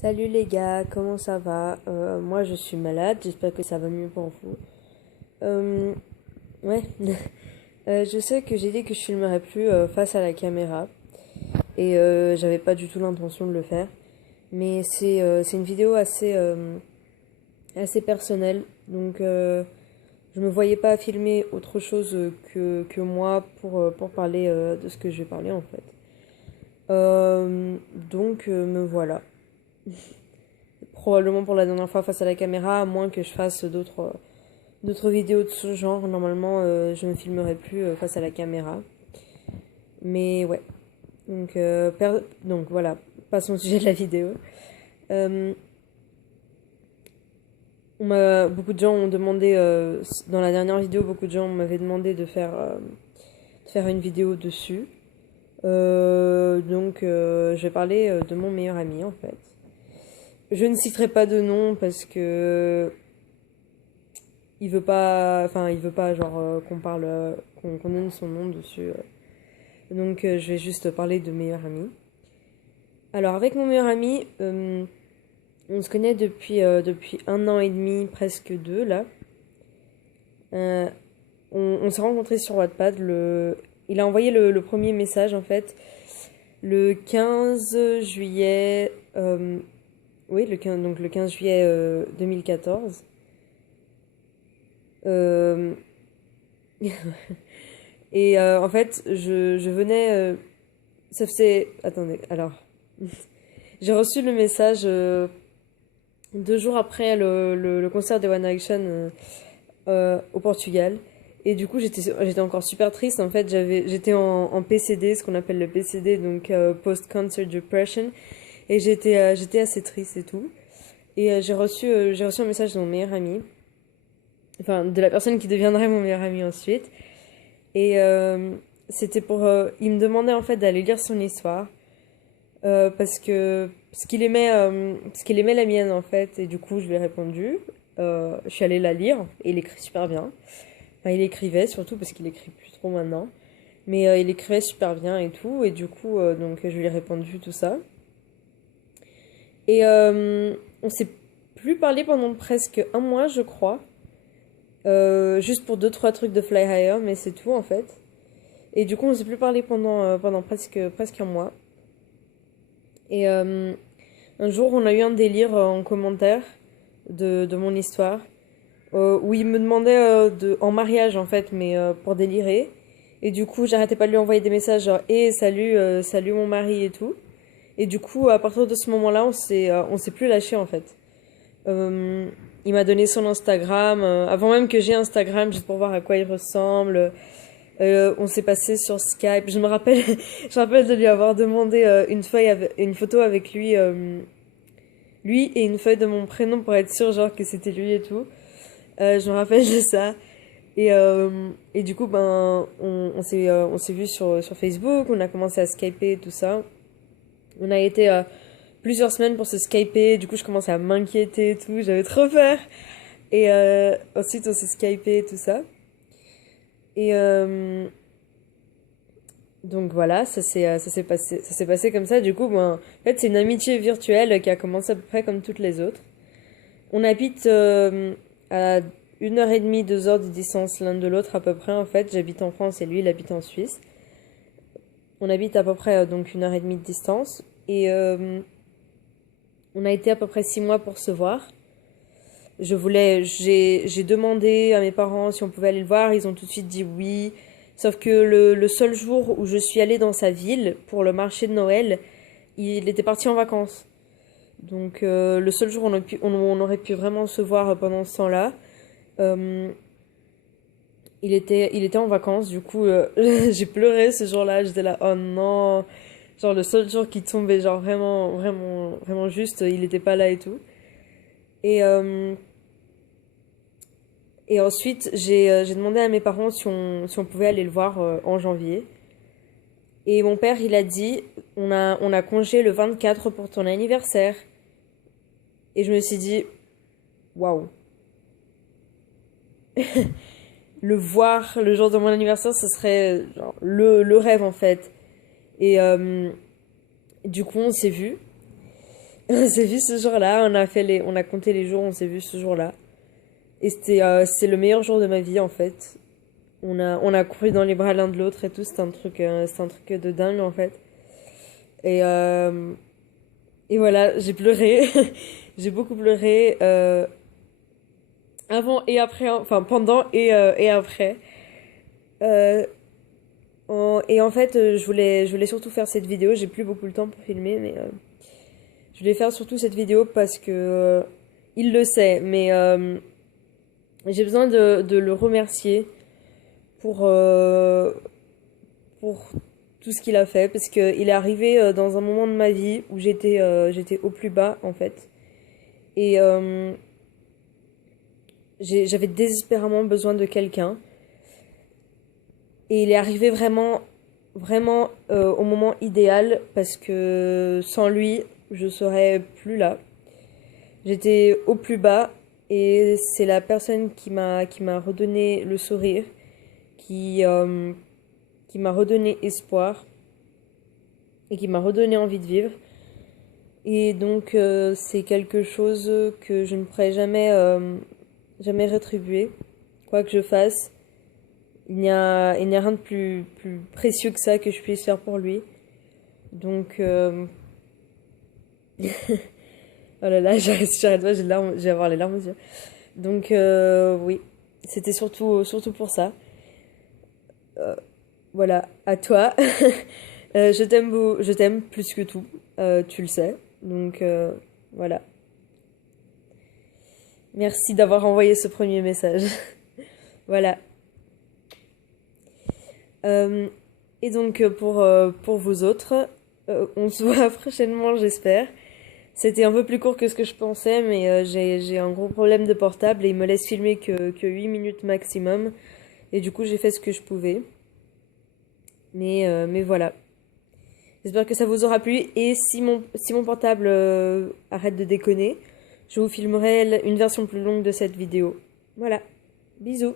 Salut les gars, comment ça va? Moi je suis malade, j'espère que ça va mieux pour vous. Euh, ouais, je sais que j'ai dit que je filmerais plus face à la caméra et j'avais pas du tout l'intention de le faire, mais c'est une vidéo assez personnelle, donc je me voyais pas filmer autre chose que moi pour parler de ce que je vais parler en fait. Donc me voilà. Probablement pour la dernière fois face à la caméra, à moins que je fasse d'autres vidéos de ce genre. Normalement, je ne filmerai plus face à la caméra. Mais ouais. Donc voilà, passons au sujet de la vidéo. Euh, beaucoup de gens ont demandé, dans la dernière vidéo, beaucoup de gens m'avaient demandé de faire une vidéo dessus. Je vais parler de mon meilleur ami en fait. Je ne citerai pas de nom parce que il veut pas genre qu'on parle, qu'on donne son nom dessus. Je vais juste parler de meilleur ami. Alors avec mon meilleur ami, on se connaît depuis 1 an et demi, presque deux là. Euh, on s'est rencontrés sur Wattpad. Il a envoyé le premier message en fait le 15 juillet. Oui, donc le 15 juillet 2014. Euh, En fait, je venais. Ça faisait. Attendez, alors. J'ai reçu le message 2 jours après le concert des One Direction au Portugal. Et du coup, j'étais encore super triste. En fait, j'étais en PCD, ce qu'on appelle le PCD, donc Post-Concert Depression. Et j'étais assez triste et tout. Et j'ai reçu un message de mon meilleur ami. Enfin, de la personne qui deviendrait mon meilleur ami ensuite. Et c'était pour. Il me demandait en fait d'aller lire son histoire. Parce qu'il aimait la mienne en fait. Et du coup, je lui ai répondu. Je suis allée la lire. Et il écrit super bien. Enfin, il écrivait surtout parce qu'il écrit plus trop maintenant. Mais il écrivait super bien et tout. Et du coup, je lui ai répondu tout ça. Et on s'est plus parlé pendant presque un mois, je crois. Juste pour deux, trois trucs de Fly Higher, mais c'est tout en fait. Et du coup, on s'est plus parlé pendant presque un mois. Et un jour, on a eu un délire en commentaire de mon histoire, où il me demandait en mariage en fait, mais pour délirer. Et du coup, j'arrêtais pas de lui envoyer des messages genre, hé, salut, salut mon mari et tout. Et du coup, à partir de ce moment-là, on s'est plus lâché en fait. Euh, il m'a donné son Instagram, avant même que j'ai Instagram, juste pour voir à quoi il ressemble. On s'est passé sur Skype. Je me rappelle, je me rappelle de lui avoir demandé une photo avec lui et une feuille de mon prénom pour être sûr genre que c'était lui et tout. Je me rappelle de ça. Et du coup, on s'est vu sur Facebook, on a commencé à Skyper et tout ça. On a été plusieurs semaines pour se Skyper, du coup je commençais à m'inquiéter et tout, j'avais trop peur. Et ensuite on s'est Skyper et tout ça. Et donc voilà, ça s'est passé comme ça. Du coup, en fait, c'est une amitié virtuelle qui a commencé à peu près comme toutes les autres. On habite à 1 heure et demie, 2 heures de distance l'un de l'autre à peu près. En fait, j'habite en France et lui, il habite en Suisse. On habite à peu près donc 1 heure et demie de distance. Et on a été à peu près 6 mois pour se voir. J'ai demandé à mes parents si on pouvait aller le voir. Ils ont tout de suite dit oui. Sauf que le seul jour où je suis allée dans sa ville pour le marché de Noël, il était parti en vacances. Donc le seul jour où on aurait pu vraiment se voir pendant ce temps-là, euh, il était en vacances. Du coup, j'ai pleuré ce jour-là. J'étais là, oh non. Genre le seul jour qui tombait, genre vraiment, vraiment, vraiment juste, il était pas là et tout. Et, euh, et ensuite, j'ai demandé à mes parents si on pouvait aller le voir en janvier. Et mon père, il a dit, on a congé le 24 pour ton anniversaire. Et je me suis dit, waouh. Le voir le jour de mon anniversaire, ce serait genre, le rêve en fait. Et du coup, on s'est vu. On s'est vu ce jour-là, on a compté les jours, on s'est vu ce jour-là. Et c'était le meilleur jour de ma vie en fait. On a couru dans les bras l'un de l'autre et tout, c'était un truc de dingue en fait. Et, euh, et voilà, j'ai pleuré, j'ai beaucoup pleuré avant et après, hein. Enfin pendant et après. Euh, et en fait, je voulais surtout faire cette vidéo, j'ai plus beaucoup le temps pour filmer, mais je voulais faire surtout cette vidéo parce que il le sait, mais j'ai besoin de le remercier pour, euh, pour tout ce qu'il a fait, parce qu'il est arrivé dans un moment de ma vie où j'étais au plus bas, en fait. Et j'avais désespérément besoin de quelqu'un. Et il est arrivé vraiment au moment idéal, parce que sans lui, je serais plus là. J'étais au plus bas, et c'est la personne qui m'a redonné le sourire, qui, euh, qui m'a redonné espoir et qui m'a redonné envie de vivre. Et donc c'est quelque chose que je ne pourrai jamais rétribuer, quoi que je fasse. Il n'y a rien de plus précieux que ça que je puisse faire pour lui. Donc, oh là là, j'arrête pas, je vais avoir les larmes aux yeux. Donc, oui, c'était surtout pour ça. Voilà, à toi. Je t'aime plus que tout, tu le sais. Donc, voilà. Merci d'avoir envoyé ce premier message. Voilà. Euh, et donc, pour vous autres, on se voit prochainement, j'espère. C'était un peu plus court que ce que je pensais, mais j'ai un gros problème de portable et il me laisse filmer que 8 minutes maximum. Et du coup, j'ai fait ce que je pouvais. Mais voilà. J'espère que ça vous aura plu. Et si mon portable arrête de déconner, je vous filmerai une version plus longue de cette vidéo. Voilà. Bisous.